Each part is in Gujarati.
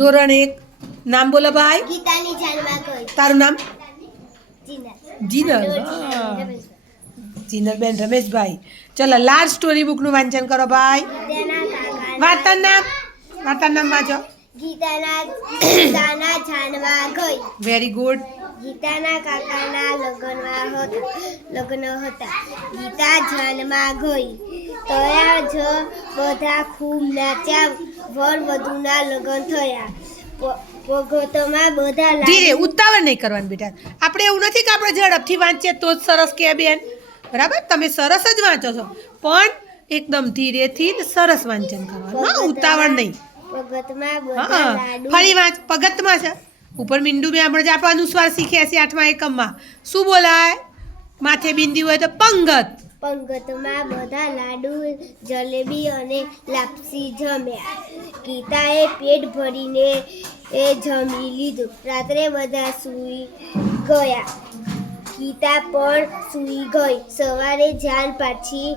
ધોરણ 1 નામ બોલો ભાઈ. ગીતાની જાનમાં ગઈ. તારું નામ? જીનલ. જીનલ. જીનલબેન રમેશભાઈ. ચલો લાસ્ટ સ્ટોરી બુકનું વાંચન કરો ભાઈ. વાર્તાનું નામ વાંચો. ગીતાના જાનમાં ગઈ. Very good. ગીતાના કાકાના લગ્ન હતા. ગીતા જાનમાં ગઈ. તયા જ બધા ખૂબ નાચ્યા. વર વધુના લગ્ન થયા. ભગતમાં બધા ધીરે ઉતાવળ નહીં કરવાની બેટા. આપણે એવું નથી કે આપણે ઝડપથી વાંચીએ તો જ સરસ કે બેન. બરાબર, તમે સરસ જ વાંચો છો, પણ એકદમ ધીરેથી ને સરસ વાંચન કરવાનું, હા, ઉતાવળ નહીં. ભગતમાં હા, બધા લાડુ. ફરી વાંચ. પગતમાં છે ઉપર મીંડું મેં આપણે આપણે અનુસ્વાર શીખ્યા છે 8મા એકમમાં. શું બોલાય? માથે બિંદી હોય તો પંગત. પંગતમાં બધા લાડુ, જલેબી અને લાપસી જમ્યા. ગીતાએ પેટ ભરીને જમી લીધું. રાત્રે બધા સૂઈ ગયા. ગીતા પણ સૂઈ ગઈ. સવારે જાન પાછી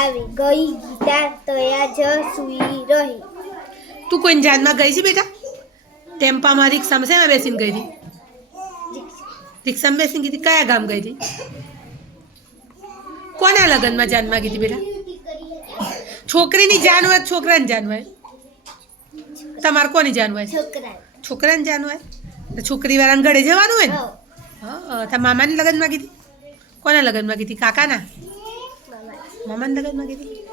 આવી ગઈ. ગીતા તયા જ સૂઈ રહી. તું કોઈ જાનમાં ગઈ છે બેટા? ટેમ્પામાં રિક્ષામાં શેમાં બેસીને ગઈ હતી? રિક્ષામાં બેસીને ગઈ હતી. કયા ગામ ગઈ હતી? કોના લગ્નમાં જાનમાં ગઈ હતી બેટા? છોકરીની જાન હોય કે છોકરાની જાન હોય? તમારે કોની જાન હોય? છોકરાની જાન હોય. છોકરી વાળાને ઘરે જવાનું હોય ને? હા, તાર મામાની લગ્નમાં ગઈ હતી? કોના લગ્નમાં ગઈ હતી? કાકાના? મામાના લગ્નમાં ગઈ હતી.